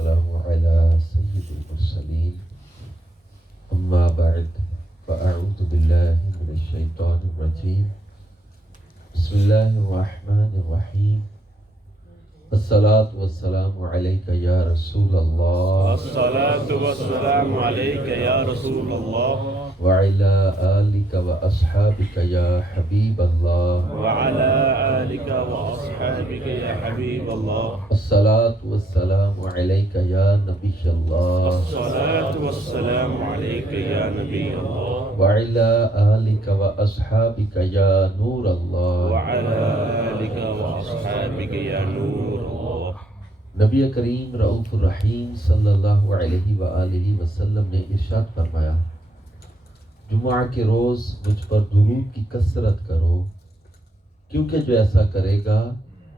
والسلام على سيد المرسلين أما بعد فأعوذ بالله من الشيطان الرجيم بسم الله الرحمن الرحيم الصلاة والسلام عليك يا رسول الله الصلاة والسلام عليك يا رسول الله وعلى آلك وأصحابك يا حبيب الله وعلى آلك وأصحابك يا حبيب الله الصلاة والسلام عليك يا نبي الله الصلاة والسلام عليك يا نبي الله وعلى آلك وأصحابك يا نور الله وعلى آلك وأصحابك يا نور الله. نبی کریم رؤوف الرحیم صلی اللہ علیہ وآلہ وسلم نے ارشاد فرمایا جمعہ کے روز مجھ پر درود کی کثرت کرو کیونکہ جو ایسا کرے گا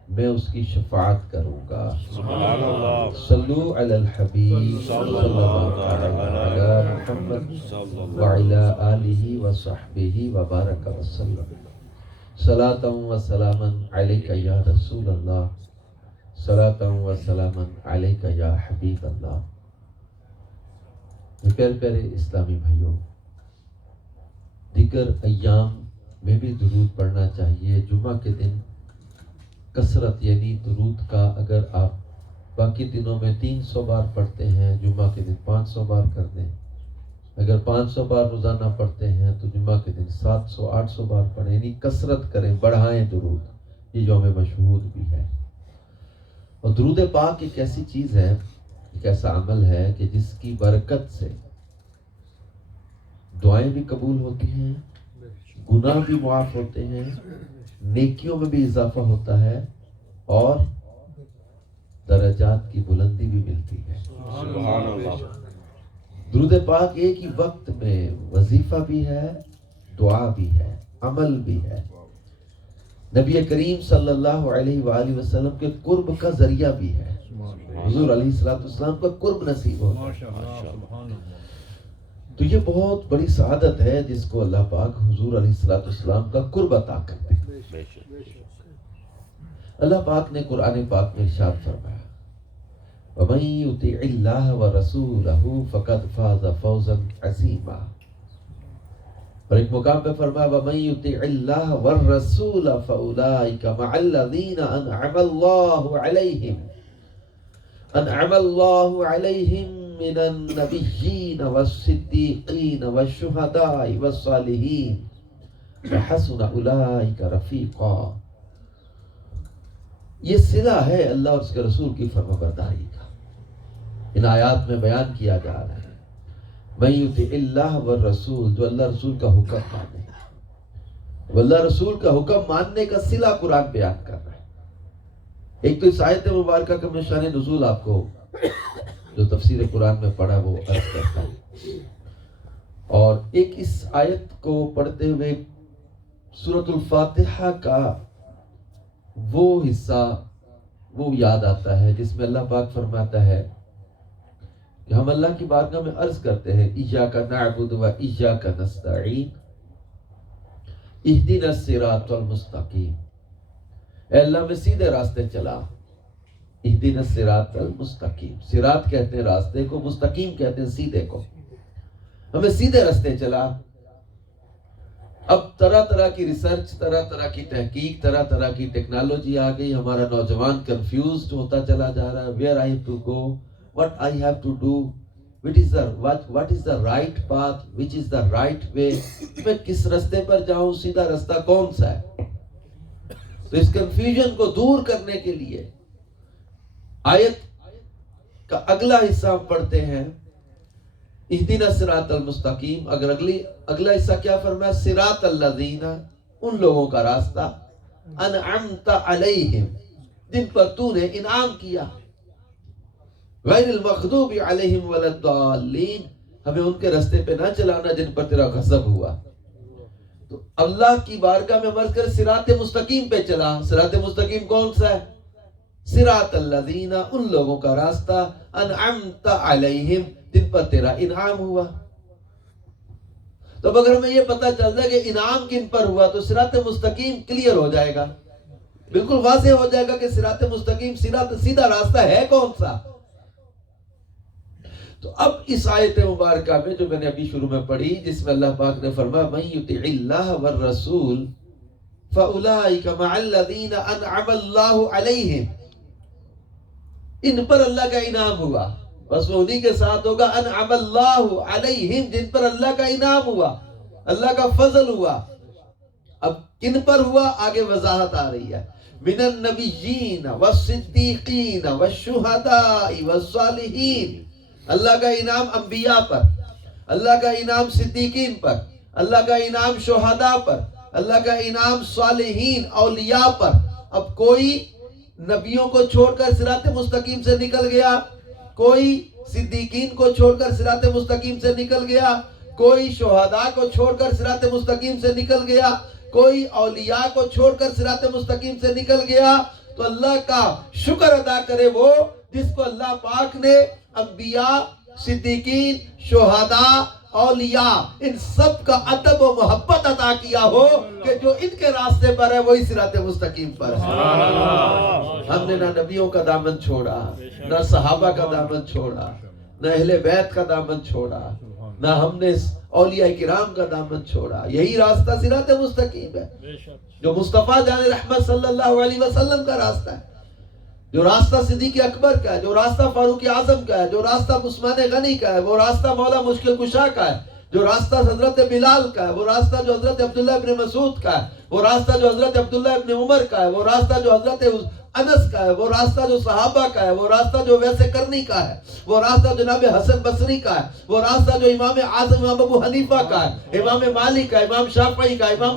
میں اس کی شفاعت کروں گا. سبحان اللہ. صلو علی الحبیب صلی اللہ علی محمد وعلی آلہ وصحبہ وبارک وسلم. صلاۃ و سلاما علیک یا رسول اللہ صلاۃ و سلاما علیک یا حبیب اللہ. پیارے پیارے اسلامی بھائیوں، دیگر ایام میں بھی درود پڑھنا چاہیے. جمعہ کے دن کثرت یعنی درود کا اگر آپ باقی دنوں میں 300 بار پڑھتے ہیں جمعہ کے دن 500 بار کر دیں. اگر 500 بار روزانہ پڑھتے ہیں تو جمعہ کے دن 700-800 بار پڑھیں، یعنی کثرت کریں، بڑھائیں درود. یہ یوم مشہود بھی ہے. اور درود پاک ایک ایسی چیز ہے، ایک ایسا عمل ہے کہ جس کی برکت سے دعائیں بھی قبول ہوتی ہیں، گناہ بھی معاف ہوتے ہیں، نیکیوں میں بھی اضافہ ہوتا ہے اور درجات کی بلندی بھی ملتی ہے. سبحان اللہ. درود پاک ایک ہی وقت میں وظیفہ بھی ہے، دعا بھی ہے، عمل بھی ہے. نبی کریم صلی اللہ علیہ وآلہ وسلم کے قرب کا ذریعہ بھی ہے. حضور علیہ السلام کا قرب نصیب ہوتا ہے. تو یہ بہت بڑی سعادت ہے جس کو اللہ پاک حضور علیہ السلام کا قرب عطا کرتے ہیں. اللہ پاک نے قرآن پاک میں ارشاد فرمایا وَمَن يُطِعِ اللَّهَ وَرَسُولَهُ فَقَدْ فَازَ فَوْزًا عَظِيمًا. اور ایک مقام پہ فرمایا وَمَن يُطِعِ اللَّهَ وَالرَّسُولَ فَأُولَٰئِكَ مَعَ الَّذِينَ أَنْعَمَ اللَّهُ عَلَيْهِمْ مِنَ النَّبِيِّينَ وَالصِّدِّيقِينَ وَالشُّهَدَاءِ وَالصَّالِحِينَ وَحَسُنَ أُولَٰئِكَ رَفِيقًا. یہ صلہ ہے اللہ اور اس کے رسول کی فرمانبرداری کا. ان آیات میں بیان کیا جا رہا ہے مَن یُطِعِ اللَّهَ وَالرَّسُولَ، جو اللہ رسول کا حکم مانے. اللہ رسول کا حکم ماننے کا صلہ قرآن بیان کر رہا ہے. ایک تو اس آیت مبارکہ کا میں شان نزول آپ کو جو تفسیر قرآن میں پڑھا وہ عرض کرتا ہوں، اور ایک اس آیت کو پڑھتے ہوئے سورۃ الفاتحہ کا وہ حصہ وہ یاد آتا ہے جس میں اللہ پاک فرماتا ہے کہ ہم اللہ کی بارگاہ میں عرض کرتے ہیں ایاک نعبد و ایاک نستعین اہدنا الصراط المستقیم. اے اللہ میں سیدھے راستے چلا. اہدنا الصراط المستقیم، صراط کہتے ہیں راستے کو، مستقیم کہتے ہیں سیدھے کو. ہمیں سیدھے راستے چلا. اب طرح طرح کی ریسرچ، طرح طرح کی تحقیق، طرح طرح کی ٹیکنالوجی آ گئی. ہمارا نوجوان کنفیوزڈ ہوتا چلا جا رہا ہے. Where I have to go, what I have to do, what is the right path, which is the right way. میں کس رستے پر جاؤں، سیدھا رستہ کون سا ہے؟ تو اس کنفیوژن کو دور کرنے کے لیے آیت کا اگلا حصہ ہم پڑھتے ہیں اہدنا الصراط المستقیم. اگر اگلا حصہ کیا فرمایا؟ صراط الذین، ان لوگوں کا راستہ، انعمت علیہم، جن پر تو نے انعام کیا، غیر المغضوب علیہم ولا الضالین، ہمیں ان کے رستے پہ نہ چلانا جن پر تیرا غضب ہوا. تو اللہ کی بارگاہ میں مرض کر صراط مستقیم پہ چلا. صراط مستقیم کون سا ہے؟ صراط الذین، ان لوگوں کا راستہ، انعمت علیہم، جن پر تیرا انعام ہوا. تو اب اگر ہمیں یہ پتہ چل جائے کہ انعام کن پر ہوا تو صراط مستقیم کلیئر ہو جائے گا، بالکل واضح ہو جائے گا کہ صراط مستقیم سیدھا راستہ ہے کون سا. تو اب اس آیت مبارکہ میں جو میں نے ابھی شروع میں پڑھی، جس میں اللہ پاک نے فرمایا من یطع اللہ والرسول فاولئک مع الذین انعم اللہ علیہم، ان پر اللہ کا انعام ہوا، بس وہ انہی کے ساتھ ہوگا، انعم اللہ علیہم، جن پر اللہ کا انعام ہوا، اللہ کا فضل ہوا۔ اب کن پر ہوا؟ آگے وضاحت آ رہی ہے، من النبیین والصدیقین والشہداء والصالحین، اللہ کا انعام انبیاء پر، اللہ کا انعام صدیقین پر، اللہ کا انعام شہداء پر، اللہ کا انعام صالحین اولیاء پر۔ اب کوئی نبیوں کو چھوڑ کر صراط مستقیم سے نکل گیا، کوئی صدیقین کو چھوڑ کر صراط مستقیم سے نکل گیا، کوئی شہداء کو چھوڑ کر صراط مستقیم سے نکل گیا، کوئی اولیاء کو چھوڑ کر صراط مستقیم سے نکل گیا، تو اللہ کا شکر ادا کرے وہ جس کو اللہ پاک نے انبیاء، صدیقین، شہداء، اولیاء ان سب کا ادب و محبت عطا کیا ہو کہ جو ان کے راستے پر ہے وہی صراط مستقیم پر ہے۔ ہم نے نہ نبیوں کا دامن چھوڑا، نہ صحابہ کا دامن چھوڑا، نہ اہل بیت کا دامن چھوڑا، نہ ہم نے اولیاء کرام کا دامن چھوڑا۔ یہی راستہ صراط مستقیم ہے جو مصطفیٰ جان رحمت صلی اللہ علیہ وسلم کا راستہ ہے، جو راستہ صدیق اکبر کا ہے، جو راستہ فاروق اعظم کا ہے، جو راستہ عثمان غنی کا ہے، وہ راستہ مولا مشکل کشا کا ہے، جو راستہ حضرت بلال کا ہے، وہ راستہ جو حضرت عبداللہ ابن مسعود کا ہے، وہ راستہ جو حضرت عبداللہ ابن عمر کا ہے، وہ راستہ جو حضرت انس کا ہے، وہ راستہ جو صحابہ کا ہے، وہ راستہ جو ویسے کرنی کا ہے، وہ راستہ جناب حسن بصری کا ہے، وہ راستہ جو امام اعظم امام ابو حنیفہ کا ہے، امام مالک کا، امام شافعی کا، امام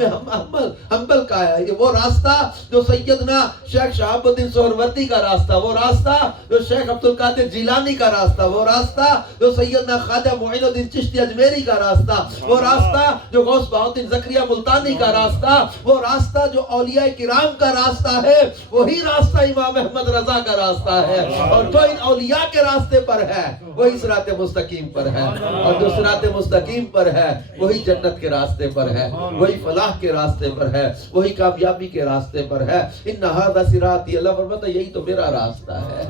حنبل کا ہے، وہ راستہ جو سیدنا شیخ شہاب الدین سہروردی کا راستہ، وہ راستہ جو شیخ عبد القادر جیلانی کا راستہ، وہ راستہ جو سیدنا خواجہ معین الدین چشتی اجمیری کا راستہ، وہ راستہ جو غوث بہاؤالدین زکریا ملتانی کا راستہ، وہ راستہ جو اولیاء کرام کا راستہ ہے، وہی راستہ امام احمد رضا کا راستہ ہے، اور جو ان اولیاء کے راستے پر ہے وہی صراط مستقیم پر ہے، اور جو صراط مستقیم پر ہے وہی جنت کے راستے پر ہے، وہی فلاح کے راستے پر ہے، وہی کامیابی کے راستے پر ہے۔ ان ھذا صراطی، اللہ فرماتا ہے یہی تو میرا راستہ ہے۔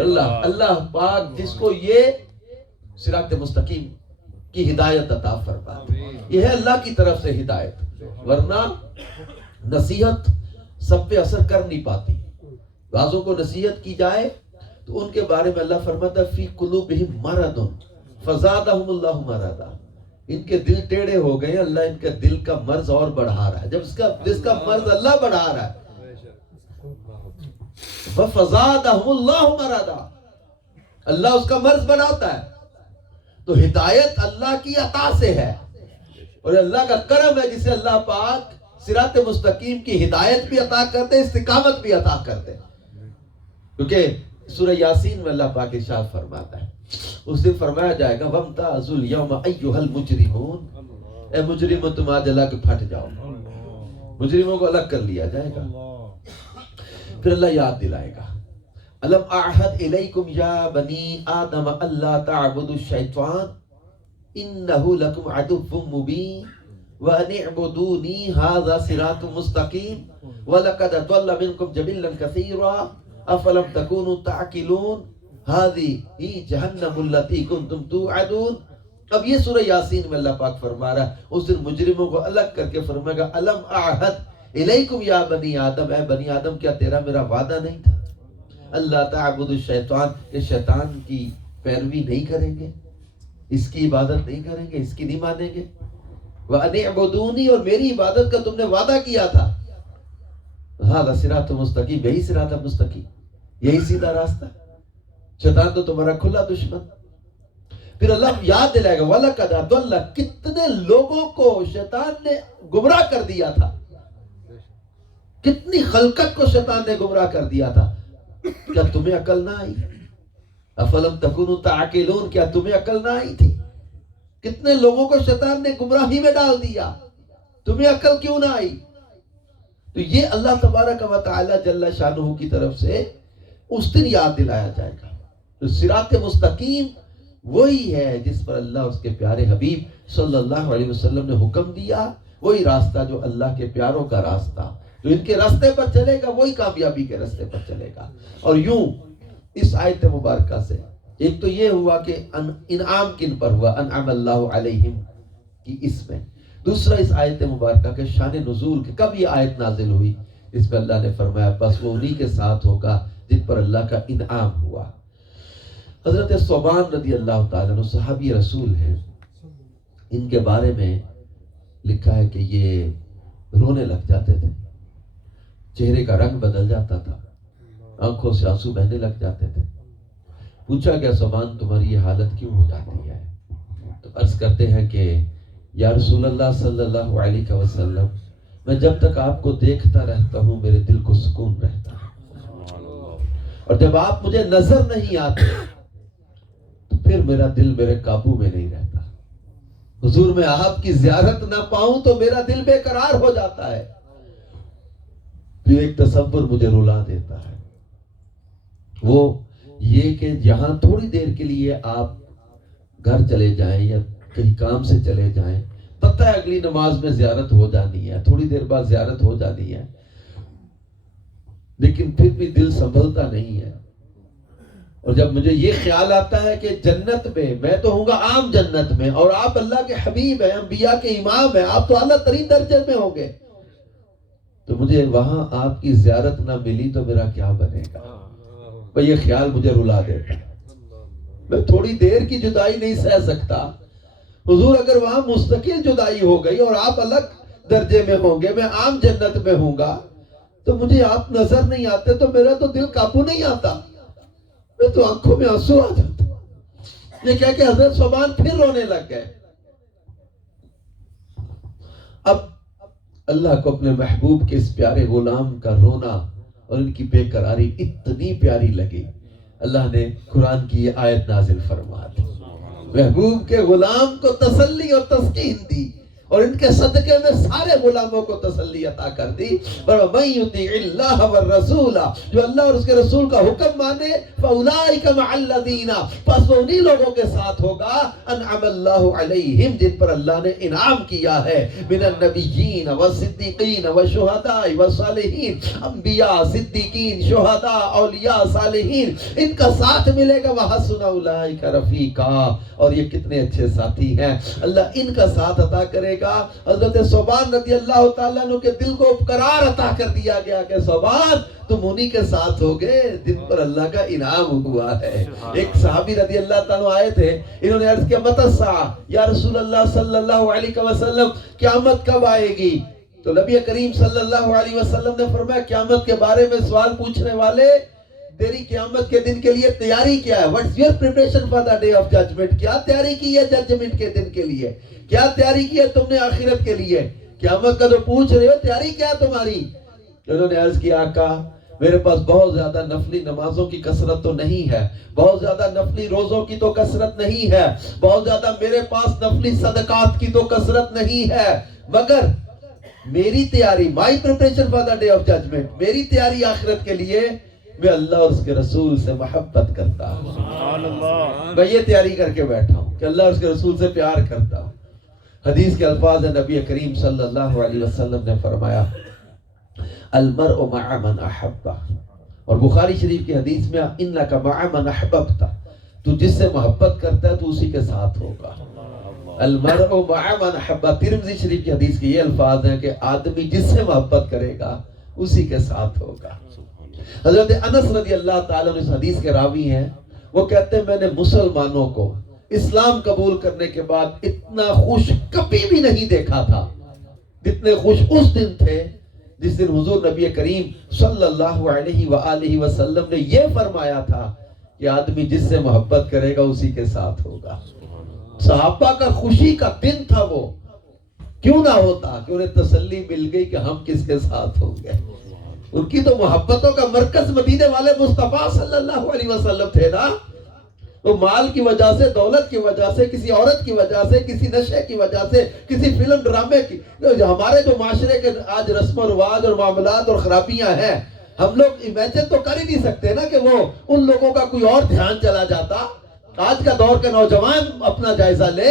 اللہ پاک جس کو یہ صراط مستقیم کی ہدایت عطا فرمائے، یہ ہے اللہ کی طرف سے ہدایت، ورنہ نصیحت سب پہ اثر کر نہیں پاتی۔ بعضوں کو نصیحت کی جائے تو ان کے بارے میں اللہ فرماتا ہے فی قلوبہم مرض فزادہم اللہ مرضا، ان کے دل ٹیڑے ہو گئے، اللہ ان کے دل کا مرض اور بڑھا رہا ہے۔ جب جس کا مرض اللہ بڑھا رہا ہے، فزادہم اللہ مرضا، اللہ اس کا مرض بڑھاتا ہے۔ تو ہدایت اللہ کی عطا سے ہے، اور اللہ کا کرم ہے جسے اللہ پاک صراط مستقیم کی ہدایت بھی عطا کرتے، استقامت بھی عطا کرتے۔ کیونکہ سورہ یاسین میں اللہ پاک ارشاد فرماتا ہے، اس دن فرمایا جائے گا وَامْتَازُوا الْيَوْمَ أَيُّهَا الْمُجْرِمُونَ، اے مجرموں تم آج اللہ کے پھٹ جاؤ، مجرموں کو الگ کر لیا جائے گا۔ پھر اللہ یاد دلائے گا أَلَمْ أَعْهَدْ إِلَيْكُمْ يَا بَنِي آدَمَ أَلَّا تَعْبُدُوا الشَّيْطَانَ إِنَّهُ لَكُمْ عَدُوٌّ مُّبِينٌ وَأَنِ اعْبُدُونِي هَذَا صِرَاطٌ مُّسْتَقِيمٌ وَلَقَدْ ضَلَّ مِنكُمْ جَبِلًّا كَثِيرًا أَفَلَمْ تَكُونُوا تَعْقِلُونَ هَذِهِ جَهَنَّمُ الَّتِي كُنتُمْ تُوعَدُونَ۔ اب یہ سورہ یاسین میں اللہ پاک فرما رہا ہے، اس دن مجرموں کو الگ کر کے فرمائے گا أَلَمْ أَعْهَدْ إِلَيْكُمْ يَا بَنِي آدَمَ، اے بنی آدم کیا تیرا میرا وعدہ نہیں تھا؟ اللہ تعبد الشیطان، کہ شیطان کی پیروی نہیں کریں گے، اس کی عبادت نہیں کریں گے، اس کی نہیں مانیں گے۔ وَأَنِ اعْبُدُونِي، اور میری عبادت کا تم نے وعدہ کیا تھا۔ ہذا صراط مستقیم، یہی صراط مستقیم، یہی سیدھا راستہ۔ شیطان تو تمہارا کھلا دشمن۔ پھر اللہ یاد دلائے گا وَلَقَدْ أَضَلَّ، کتنے لوگوں کو شیطان نے گمراہ کر دیا تھا، کتنی خلقت کو شیطان نے گمراہ کر دیا تھا۔ کیا تمہیں عقل نہ آئی؟ افلم تکونوا تعقلون، کیا تمہیں عقل نہ آئی تھی؟ کتنے لوگوں کو شیطان نے گمراہی میں ڈال دیا، تمہیں عقل کیوں نہ آئی؟ تو یہ اللہ تبارک و تعالی جل شانہ کی طرف سے اس دن یاد دلایا جائے گا۔ تو صراط مستقیم وہی ہے جس پر اللہ اس کے پیارے حبیب صلی اللہ علیہ وسلم نے حکم دیا، وہی راستہ جو اللہ کے پیاروں کا راستہ، جو ان کے راستے پر چلے گا وہی کامیابی کے راستے پر چلے گا۔ اور یوں اس آیت مبارکہ سے ایک تو یہ ہوا کہ انعام کن پر ہوا، انعم اللہ علیہم کی اس میں. دوسرا اس آیت مبارکہ کے شان نزول کے کب یہ آیت نازل ہوئی، اس میں اللہ نے فرمایا بس وہ انہی کے ساتھ ہوگا جن پر اللہ کا انعام ہوا. حضرت ثوبان رضی اللہ تعالیٰ عنہ صحابی رسول ہیں. ان کے بارے میں لکھا ہے کہ یہ رونے لگ جاتے تھے، چہرے کا رنگ بدل جاتا تھا، آنکھوں سے آنسو بہنے لگ جاتے تھے. پوچھا کہ ثوبان تمہاری یہ حالت کیوں ہو جاتی ہے؟ تو عرض کرتے ہیں کہ یا رسول اللہ صلی اللہ علیہ وسلم، میں جب تک آپ کو دیکھتا رہتا ہوں میرے دل کو سکون رہتا ہے، اور جب آپ مجھے نظر نہیں آتے تو پھر میرا دل میرے قابو میں نہیں رہتا. حضور میں آپ کی زیارت نہ پاؤں تو میرا دل بے قرار ہو جاتا ہے. پھر ایک تصور مجھے رلا دیتا ہے، وہ یہ کہ جہاں تھوڑی دیر کے لیے آپ گھر چلے جائیں یا کہیں کام سے چلے جائیں، پتہ ہے اگلی نماز میں زیارت ہو جانی ہے، تھوڑی دیر بعد زیارت ہو جانی ہے، لیکن پھر بھی دل سنبھلتا نہیں ہے. اور جب مجھے یہ خیال آتا ہے کہ جنت میں تو ہوں گا عام جنت میں، اور آپ اللہ کے حبیب ہیں، انبیاء کے امام ہیں، آپ تو اعلیٰ ترین درجے میں ہوں گے، تو مجھے وہاں آپ کی زیارت نہ ملی تو میرا کیا بنے گا؟ یہ خیال مجھے رلا دیتا ہے. میں تھوڑی دیر کی جدائی نہیں سہ سکتا. حضور اگر وہاں مستقل جدائی ہو گئی اور آپ الگ درجے میں ہوں گے، میں عام جنت میں ہوں گا، تو مجھے آپ نظر نہیں آتے تو میرا تو دل قابو نہیں آتا، میں تو آنکھوں میں آنسو آ جاتا. یہ کہہ کہ حضرت ثوبان پھر رونے لگ گئے. اب اللہ کو اپنے محبوب کے اس پیارے غلام کا رونا اور ان کی بے قراری اتنی پیاری لگی، اللہ نے قرآن کی یہ آیت نازل فرما دی. محبوب کے غلام کو تسلی اور تسکین دی، اور ان کے صدقے میں سارے غلاموں کو تسلی عطا کر دی. وَمَن يُطِعِ اللَّهَ وَالرَّسُولَ، جو اللہ اور اس کے رسول کا حکم مانے، فَأُولَٰئِكَ مَعَ الَّذِينَ، پس وہ انہی لوگوں کے ساتھ ہوگا انعم اللہ علیہم، جن پر اللہ نے انعام کیا ہے، من النبیین والصدیقین والشہداء والصالحین، انبیاء، صدیقین، شہداء، اولیاء، صالحین، ان کا ساتھ ملے گا. وَحَسُنَ أُولَٰئِكَ رَفِیقًا، اور یہ کتنے اچھے ساتھی ہیں، اللہ ان کا ساتھ عطا کرے گا. حضرت ثوبان رضی اللہ تعالیٰ عنہ کے دل کو قرار عطا کر دیا گیا کہ ثوبان تم انہی کے ساتھ ہوگے جن پر اللہ کا انعام ہوا ہے. ایک صحابی رضی اللہ تعالیٰ آئے تھے، انہوں نے عرض کیا متی الساعہ، یا رسول اللہ صلی اللہ علیہ وسلم قیامت کب آئے گی؟ تو نبی کریم صلی اللہ علیہ وسلم نے فرمایا قیامت کے بارے میں سوال پوچھنے والے، تیری قیامت کے دن کے لیے تیاری کیا ہے؟ What's your preparation for the day of judgment؟ کیا تیاری کی ہے ججمنٹ کے دن کے لیے؟ کیا تیاری کی ہے تم نے آخرت کے لیے؟ قیامت کا تو پوچھ رہے ہو، تیاری کیا ہے تمہاری؟ انہوں نے عرض کیا آقا میرے پاس بہت زیادہ نفلی نمازوں کی کثرت تو نہیں ہے، بہت زیادہ نفلی روزوں کی تو کثرت نہیں ہے، بہت زیادہ میرے پاس نفلی صدقات کی تو کثرت نہیں ہے، مگر میری تیاری، my preparation for the day of judgment, میری تیاری آخرت کے لیے میں اللہ اور اس کے رسول سے محبت کرتا ہوں. میں یہ تیاری کر کے بیٹھا ہوں کہ اللہ اور اس کے رسول سے پیار کرتا ہوں. حدیث کے الفاظ ہیں، نبی کریم صلی اللہ علیہ وسلم نے فرمایا المرء مع من احب، اور بخاری شریف کی حدیث میں انک مع من احببت، تو جس سے محبت کرتا ہے تو اسی کے ساتھ ہوگا. المرء مع من احب، ترمذی شریف کی حدیث کے یہ الفاظ ہیں کہ آدمی جس سے محبت کرے گا اسی کے ساتھ ہوگا. حضرت انس رضی اللہ تعالیٰ عنہ اس حدیث کے راوی ہیں، وہ کہتے ہیں میں نے مسلمانوں کو اسلام قبول کرنے کے بعد اتنا خوش کبھی بھی نہیں دیکھا تھا جتنے خوش اس دن تھے جس دن حضور نبی کریم صلی اللہ علیہ وآلہ وسلم نے یہ فرمایا تھا کہ آدمی جس سے محبت کرے گا اسی کے ساتھ ہوگا. صحابہ کا خوشی کا دن تھا وہ، کیوں نہ ہوتا کہ انہیں تسلی مل گئی کہ ہم کس کے ساتھ ہوں گے. ان کی تو محبتوں کا مرکز مدینے والے مصطفیٰ صلی اللہ علیہ وسلم تھے نا. وہ مال کی وجہ سے، دولت کی وجہ سے، کسی عورت کی وجہ سے، کسی نشے کی وجہ سے، کسی فلم ڈرامے کی، ہمارے جو معاشرے کے آج رسم و رواج اور معاملات اور خرابیاں ہیں، ہم لوگ امیجن تو کر ہی نہیں سکتے نا کہ وہ ان لوگوں کا کوئی اور دھیان چلا جاتا. آج کا دور کے نوجوان اپنا جائزہ لے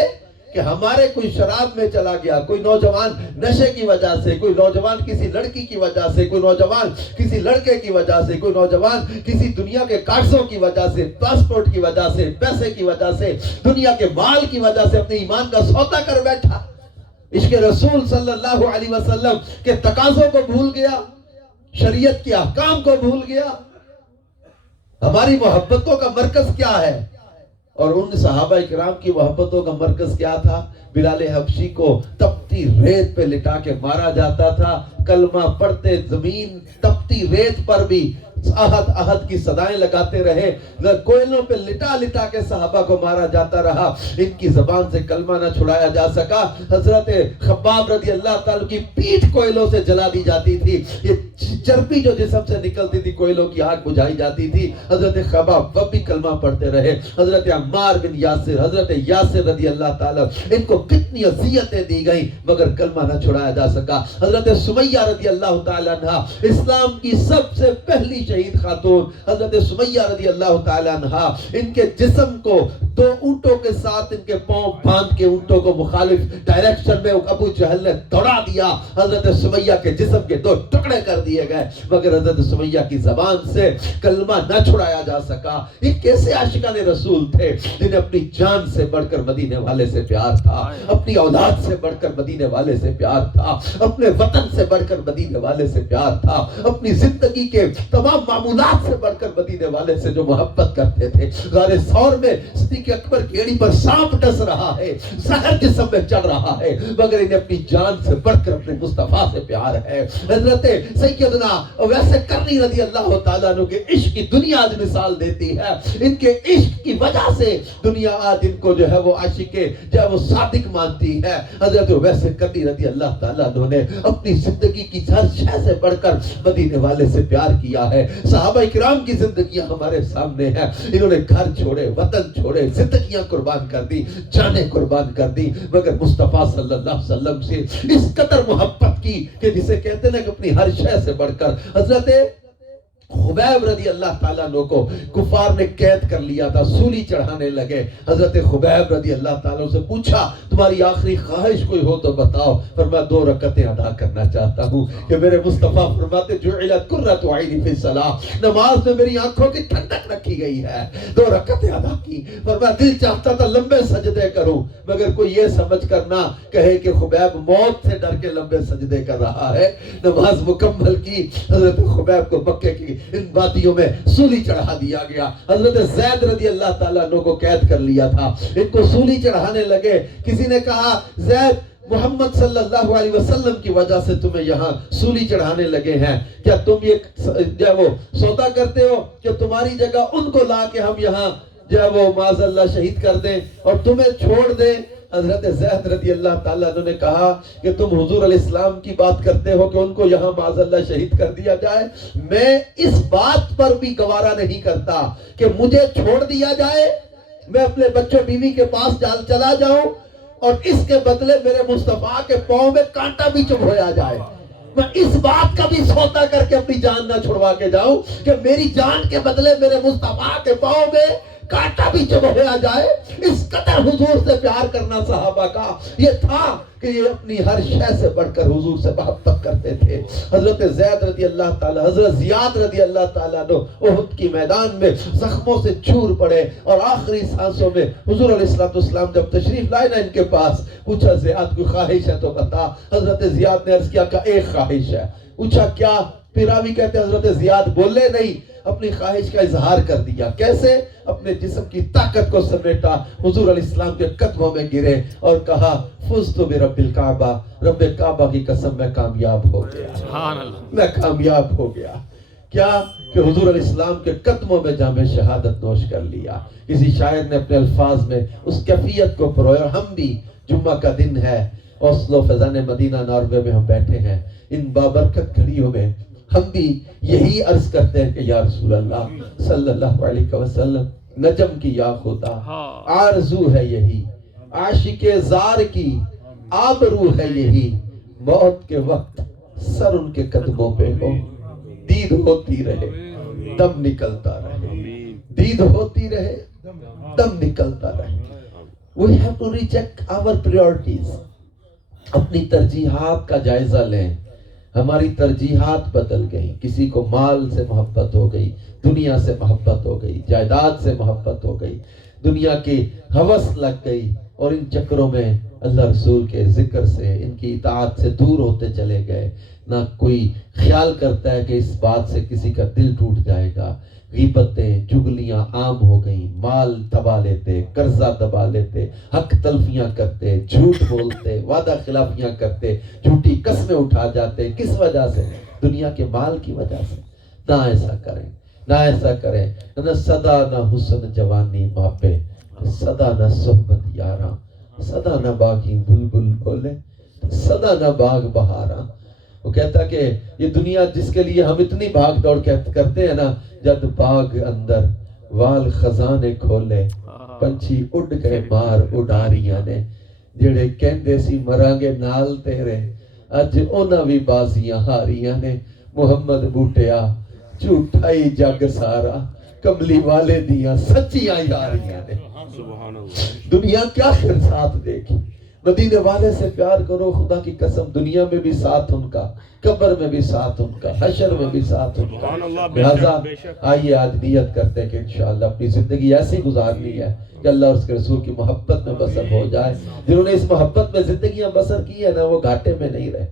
کہ ہمارے کوئی شراب میں چلا گیا، کوئی نوجوان نشے کی وجہ سے، کوئی نوجوان کسی لڑکی کی وجہ سے، کوئی نوجوان کسی لڑکے کی وجہ سے، کوئی نوجوان کسی دنیا کے کاغذوں کی وجہ سے، پاسپورٹ کی وجہ سے، پیسے کی وجہ سے، دنیا کے مال کی وجہ سے اپنے ایمان کا سودا کر بیٹھا، عشق رسول صلی اللہ علیہ وسلم کے تقاضوں کو بھول گیا، شریعت کے احکام کو بھول گیا۔ ہماری محبتوں کا مرکز کیا ہے؟ اور ان صحابہ اکرام کی محبتوں کا مرکز کیا تھا؟ بلال حبشی کو تپتی ریت پہ لٹا کے مارا جاتا تھا، کلمہ پڑھتے زمین تپتی ریت پر بھی احد احد کی صدائیں لگاتے رہے، کوئلوں پہ لٹا لٹا کے صحابہ کو مارا جاتا رہا، ان کی زبان سے کلمہ نہ چھڑایا جا سکا۔ حضرت خباب رضی اللہ تعالیٰ کی پیٹھ کوئلوں سے جلا دی جاتی تھی، یہ چربی جو جسم سے نکلتی تھی کوئلوں کی آگ بجھائی جاتی تھی۔ حضرت خباب وہ بھی کلمہ پڑھتے رہے۔ حضرت عمار بن یاسر، حضرت یاسر رضی اللہ تعالیٰ، ان کو کتنی اذیتیں دی گئیں مگر کلمہ نہ چھڑایا جا سکا۔ حضرت سمیہ رضی اللہ تعالیٰ عنہ، اسلام کی سب سے پہلی شہید خاتون حضرت سمیہ رضی اللہ تعالیٰ عنہ، ان کے جسم کو 2 اونٹوں کے ساتھ ان کے پاؤں باندھ کے اونٹوں کو مخالف ڈائریکشن میں ابو جہل نے دوڑا دیا، حضرت سمیہ کے جسم کے 2 ٹکڑے کر دیے گئے مگر حضرت سمیہ کی زبان سے کلمہ نہ چھڑایا جا سکا۔ یہ کیسے عاشقان رسول تھے جنہیں اپنی جان سے بڑھ کر مدینے والے سے پیار تھا، اپنی اولاد سے بڑھ کر مدینے والے سے پیار تھا، اپنے وطن سے بڑھ کر مدینے والے سے پیار تھا، اپنی زندگی کے تمام معمولات سے بڑھ کر مدینے والے سے جو محبت کرتے تھے۔ غار ثور میں صدیق اکبر کی ایڑی پر سانپ ڈس رہا ہے، زہر جسم میں چڑھ رہا ہے مگر انہیں اپنی جان سے بڑھ کر اپنے مصطفیٰ سے پیار ہے۔ حضرت سیدنا ویسے کرنی رضی اللہ تعالیٰ عنہ کے عشق کی دنیا آج مثال دیتی ہے، ان کے عشق کی وجہ سے دنیا آج ان کو جو ہے وہ عاشق جو ہے وہ صادق مانتی ہے۔ حضرت ویسے کرنی رضی اللہ تعالیٰ عنہ نے اپنی زندگی کی ہر شے سے بڑھ کر مدینے والے سے پیار کیا ہے۔ صحابہ اکرام کی زندگیاں ہمارے سامنے ہیں، انہوں نے گھر چھوڑے، وطن چھوڑے، زندگیاں قربان کر دی، جانیں قربان کر دی مگر مصطفیٰ صلی اللہ علیہ وسلم سے اس قدر محبت کی کہ جسے کہتے ہیں کہ اپنی ہر شے سے بڑھ کر۔ حضرت خبیب رضی اللہ تعالیٰ عنہ کو کفار نے قید کر لیا تھا، سولی چڑھانے لگے۔ حضرت خبیب رضی اللہ تعالیٰ عنہ سے پوچھا تمہاری آخری خواہش کوئی ہو تو بتاؤ، فرمایا 2 رکعتیں ادا کرنا چاہتا ہوں کہ میرے مصطفیٰ فرماتے جعلت قرۃ عینی فی الصلاۃ، نماز میں میری آنکھوں کی ٹھنڈک رکھی گئی ہے۔ 2 رکعتیں ادا کی، فرمایا دل چاہتا تھا لمبے سجدے کروں مگر کوئی یہ سمجھ کر نہ کہے کہ خبیب موت سے ڈر کے لمبے سجدے کر رہا ہے۔ نماز مکمل کی، حضرت خبیب کو مکے کی ان وادیوں میں سولی چڑھا دیا گیا۔ حضرت زید رضی اللہ تعالیٰ عنہ کو قید کر لیا تھا، ان کو سولی چڑھانے لگے۔ کسی نے کہا زید محمد صلی اللہ علیہ وسلم کی وجہ سے تمہیں یہاں سولی چڑھانے لگے ہیں، کیا تم یہ جو ہے وہ سودا کرتے ہو کہ تمہاری جگہ ان کو لا کے ہم یہاں جو ہے وہ معاذ اللہ شہید کر دیں اور تمہیں چھوڑ دیں؟ حضرت زید رضی اللہ تعالیٰ عنہ نے کہا کہ تم حضور علیہ السلام کی بات کرتے ہو کہ ان کو یہاں معاذ اللہ شہید کر دیا جائے، میں اس بات پر بھی گوارا نہیں کرتا کہ مجھے چھوڑ دیا جائے، میں اپنے بچوں بیوی کے پاس چلا جاؤں اور اس کے بدلے میرے مصطفیٰ کے پاؤں میں کانٹا بھی چبھویا جائے، میں اس بات کا بھی سودا کر کے اپنی جان نہ چھڑوا کے جاؤں کہ میری جان کے بدلے میرے مصطفیٰ کے پاؤں میں کانٹا بھی چبھویا جائے۔ اس قدر حضور سے پیار کرنا صحابہ کا یہ تھا کہ یہ اپنی ہر شے سے بڑھ کر حضور سے محبت کرتے تھے۔ حضرت زید رضی اللہ تعالیٰ، حضرت زیاد رضی اللہ تعالیٰ نے احد کی میدان میں زخموں سے چور پڑے اور آخری سانسوں میں حضور علیہ السلام جب تشریف لائے نا ان کے پاس، پوچھا زیاد کوئی خواہش ہے تو بتا۔ حضرت زیاد نے عرض کیا کہ ایک خواہش ہے۔ پوچھا کیا؟ پھر راوی کہتے ہیں حضرت زیاد بولے نہیں، اپنی خواہش کا اظہار کر دیا۔ کیسے؟ اپنے جسم کی طاقت کو سمیٹا، حضور علیہ السلام کے قدموں میں گرے اور کہا فزت برب الکعبہ، رب کعبہ کی قسم میں کامیاب ہو گیا، سبحان اللہ، میں کامیاب ہو گیا۔ کیا کہ حضور علیہ السلام کے قدموں میں جام شہادت نوش کر لیا۔ کسی شاعر نے اپنے الفاظ میں اس کیفیت کو پرویا۔ اور ہم بھی جمعہ کا دن ہے، اوسلو فیضان مدینہ ناروے میں ہم بیٹھے ہیں، ان بابرکت گھڑیوں میں ہم بھی یہی عرض کرتے ہیں کہ یا رسول اللہ صلی اللہ علیہ وسلم، نجم کی یا خدا آرزو ہے یہی، عاشق زار کی آبرو ہے یہی، موت کے وقت سر ان کے قدموں پہ ہو، دید ہوتی رہے دم نکلتا رہے، دید ہوتی رہے دم نکلتا رہے۔ We have to recheck our priorities. اپنی ترجیحات کا جائزہ لیں. ہماری ترجیحات بدل گئی. کسی کو مال سے محبت ہو گئی, دنیا سے محبت ہو گئی, جائیداد سے محبت ہو گئی, دنیا کی ہوس لگ گئی, اور ان چکروں میں اللہ رسول کے ذکر سے, ان کی اطاعت سے دور ہوتے چلے گئے. نہ کوئی خیال کرتا ہے کہ اس بات سے کسی کا دل ٹوٹ جائے گا. غیبتیں, چگلیاں عام ہو گئیں, مال دبا لیتے, قرضہ دبا لیتے, حق تلفیاں کرتے, جھوٹ بولتے, وعدہ خلافیاں کرتے, جھوٹی قسمیں اٹھا جاتے. کس وجہ سے؟ دنیا کے مال کی وجہ سے. نہ ایسا کریں, نہ ایسا کریں. نہ صدا نہ حسن جوانی ماپے, صدا نہ صحبت یاراں, صدا نہ باغی بلبل بولے, صدا نہ باغ بہاراں. وہ کہتا کہ یہ دنیا جس کے لیے ہم اتنی بھاگ دوڑ کرتے ہیں نا, جد باغ اندر وال خزانے کھولے, پنچھی اڑ گئے مار اڈاریاں نے. جڑے کہندے سی مرانگے نال تیرے, اج انہاں بھی بازیاں ہاریاں نے. محمد بوٹیا جھوٹائی جگ سارا, کملی والے دیاں سچیاں یاریاں نے. سبحان اللہ. دنیا کیا پھر ساتھ دے گی؟ مدینے والے سے پیار کرو. خدا کی قسم, دنیا میں بھی ساتھ ان کا, قبر میں بھی ساتھ ان کا, حشر میں بھی ساتھ ان کا. سبحان اللہ. لہٰذا آئیے آج نیت کرتے ہیں کہ انشاءاللہ اپنی زندگی ایسی گزارنی ہے کہ اللہ اور اس کے رسول کی محبت میں بسر ہو جائے. جنہوں نے اس محبت میں زندگیاں بسر کی ہے نا, وہ گھاٹے میں نہیں رہے.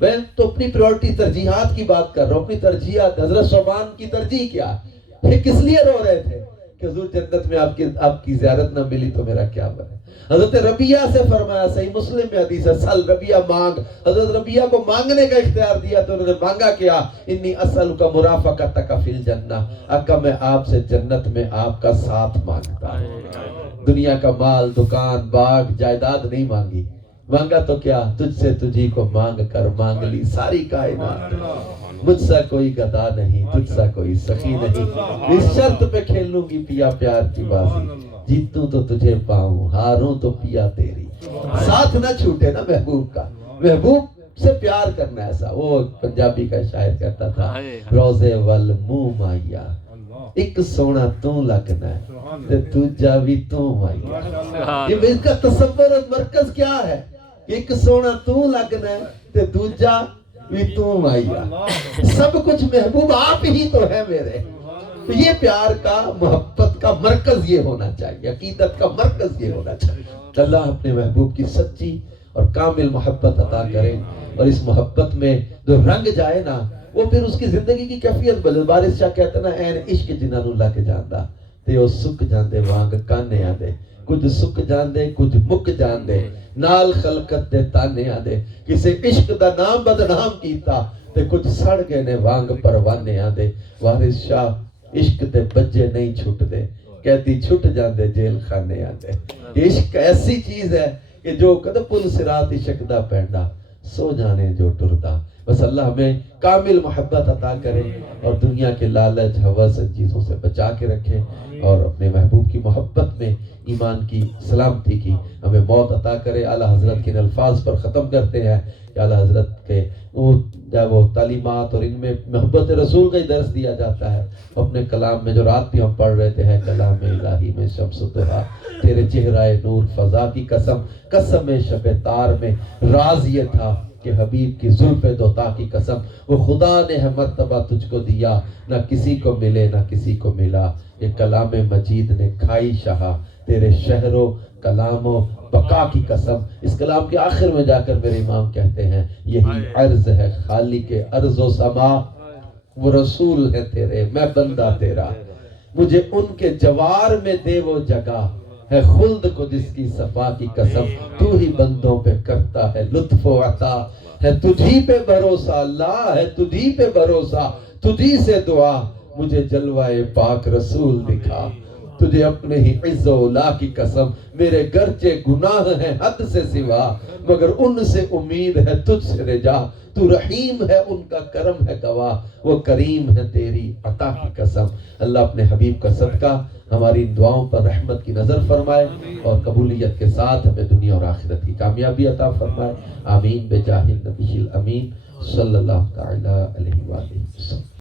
میں تو اپنی پریورٹی, ترجیحات کی بات کر رہا ہوں. اپنی ترجیحات. حضرت صوبان کی ترجیح کیا؟ یہ کس لیے رو رہے تھے کہ حضور جنت میں آپ کی زیارت نہ ملی تو میرا کیا بنے. حضرت ربیہ سے فرمایا, صحیح مسلم میں حدیث ہے, سل ربیہ مانگ. حضرت ربیہ کو مانگنے کا اختیار دیا تو انہوں نے مانگا کیا؟ انی اسألک مرافقتک فی الجنہ, آقا میں آپ سے جنت میں آپ کا ساتھ مانگتا ہوں. دنیا کا مال, دکان, باغ, جائیداد نہیں مانگی. مانگا تو کیا؟ تجھ سے تجھی کو مانگ کر مانگ لی ساری کائنات. مجھ سا کوئی گدا نہیں, تجھ سا کوئی سخی نہیں. اس شرط پہ کھیل لوں گی پیا پیار کی بازی, جیتوں تو تجھے پاؤں, ہاروں تو پیا تیری. ساتھ نہ چھوٹے نا محبوب کا. محبوب سے پیار کرنا. ایسا وہ پنجابی کا شاعر کہتا تھا, روزے ول منہ مائیا, ایک سونا تو لگنا ہے تے دوجا بھی تو مائیا. یہ اس کا تصور اور مرکز کیا ہے؟ ایک سونا تو لگنا ہے تے دوجا بھی تو مائیا. سب کچھ محبوب آپ ہی تو ہے میرے. یہ پیار کا, محبت کا مرکز یہ ہونا چاہیے, عقیدت کا مرکز یہ ہونا چاہیے. اللہ اپنے محبوب کی سچی اور کامل محبت عطا کرے, اور اس محبت میں جو رنگ جائے نا, وہ پھر اس کی زندگی کی کیفیت بدل. بارش شاہ کہتے نا, این عشق جنہاں نوں لگ جاندا تے او سک جاندے وانگ کانے آندے. کچھ سک جاندے, کچھ مک جاندے, نال خلقت دے تانے آندے. کسے عشق دا نام بدنام کیتا تے کچھ سڑ گئے نے وانگ پروانے آندے. وارث شاہ عشق تے بجے نہیں چھٹ دے, کہتی چھٹ جاندے جیل خانے آندے. عشق ایسی چیز ہے کہ جو کدے پل صراط عشق دا پینڈا, سو جانے جو ٹردا. بس اللہ ہمیں کامل محبت عطا کرے اور دنیا کے لالچ, ہوس, چیزوں سے بچا کے رکھے, اور اپنے محبوب کی محبت میں ایمان کی سلامتی کی ہمیں موت عطا کرے. اعلیٰ حضرت کے الفاظ پر ختم کرتے ہیں کہ اعلیٰ حضرت کے وہ تعلیمات اور ان میں محبت رسول کا ہی درس دیا جاتا ہے. اپنے کلام میں جو رات بھی ہم پڑھ رہے تھے, ہے کلام الہی میں شمس الضحیٰ, تیرے چہرہ نور فضا کی قسم, قسم شب تار میں راز یہ تھا کہ حبیب کی زلف دوتا کی قسم, وہ خدا نے ہے مرتبہ تجھ کو دیا, نہ کسی کو ملے نہ کسی کو ملا. یہ کلام مجید نے کھائی شہا, تیرے شہر و کلام و بقا کی قسم. اس کلام کے آخر میں جا کر میرے امام کہتے ہیں, یہی عرض ہے خالق ارض و سما, وہ رسول ہے تیرے, میں بندہ تیرا. مجھے ان کے جوار میں دے وہ جگہ, ہے خلد کو جس کی صفا کی قسم. تو ہی بندوں پہ کرتا ہے لطف و عطا, ہے تجھی پہ بھروسہ اللہ, ہے تجھی پہ بھروسہ, تجھی سے دعا, مجھے جلوائے پاک رسول دکھا. تجھے اپنے ہی عز و اولا کی قسم, میرے گرچہ گناہ ہیں حد سے سوا, مگر ان سے امید ہے تجھ سے رجا. تو رحیم ہے, ان کا کرم ہے گواہ, وہ کریم ہے تیری عطا کی قسم. اللہ اپنے حبیب کا صدقہ ہماری ان دعاؤں پر رحمت کی نظر فرمائے, اور قبولیت کے ساتھ ہمیں دنیا اور آخرت کی کامیابی عطا فرمائے. آمین بجاہ النبی الامین صلی اللہ تعالی علیہ وآلہ وسلم.